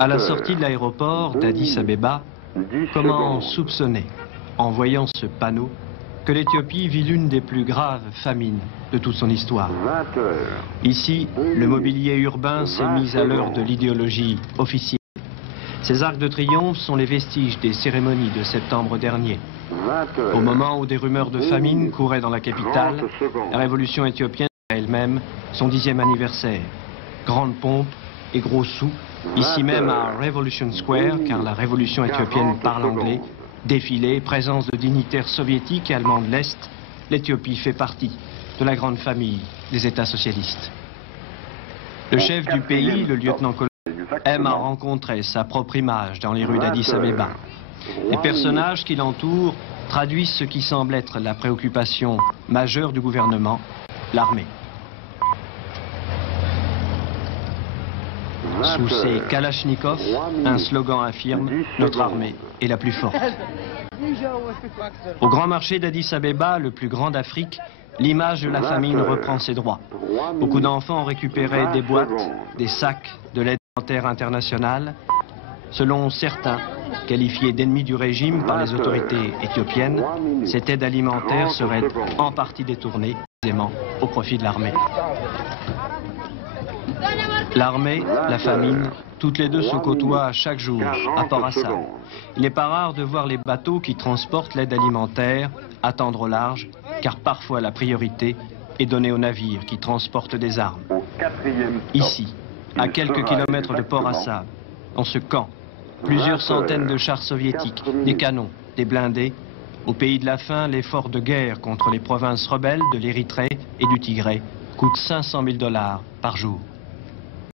À la sortie de l'aéroport d'Addis Abeba, comment soupçonner, en voyant ce panneau, que l'Éthiopie vit l'une des plus graves famines de toute son histoire. Ici, le mobilier urbain s'est mis à l'heure de l'idéologie officielle. Ces arcs de triomphe sont les vestiges des cérémonies de septembre dernier. Au moment où des rumeurs de famine couraient dans la capitale, la révolution éthiopienne a elle-même son 10e anniversaire. Grande pompe et gros sous, ici même à Revolution Square, car la révolution éthiopienne parle anglais, défilé, présence de dignitaires soviétiques et allemands de l'Est, l'Éthiopie fait partie de la grande famille des États socialistes. Le chef du pays, le lieutenant-colonel, aime à rencontrer sa propre image dans les rues d'Addis Abeba. Les personnages qui l'entourent traduisent ce qui semble être la préoccupation majeure du gouvernement, l'armée. Sous ses kalachnikovs, un slogan affirme « Notre armée est la plus forte ». Au grand marché d'Addis Abeba, le plus grand d'Afrique, l'image de la famine reprend ses droits. Beaucoup d'enfants ont récupéré des boîtes, des sacs de l'aide alimentaire internationale. Selon certains, qualifiée d'ennemie du régime par les autorités éthiopiennes, cette aide alimentaire serait en partie détournée, aisément, au profit de l'armée. L'armée, la famine, toutes les deux se côtoient chaque jour à Port Assad. Il n'est pas rare de voir les bateaux qui transportent l'aide alimentaire attendre au large, car parfois la priorité est donnée aux navires qui transportent des armes. Ici, à quelques kilomètres de Port Assad, dans ce camp, plusieurs centaines de chars soviétiques, des canons, des blindés. Au pays de la faim, l'effort de guerre contre les provinces rebelles de l'Érythrée et du Tigré coûte 500 000 $ par jour.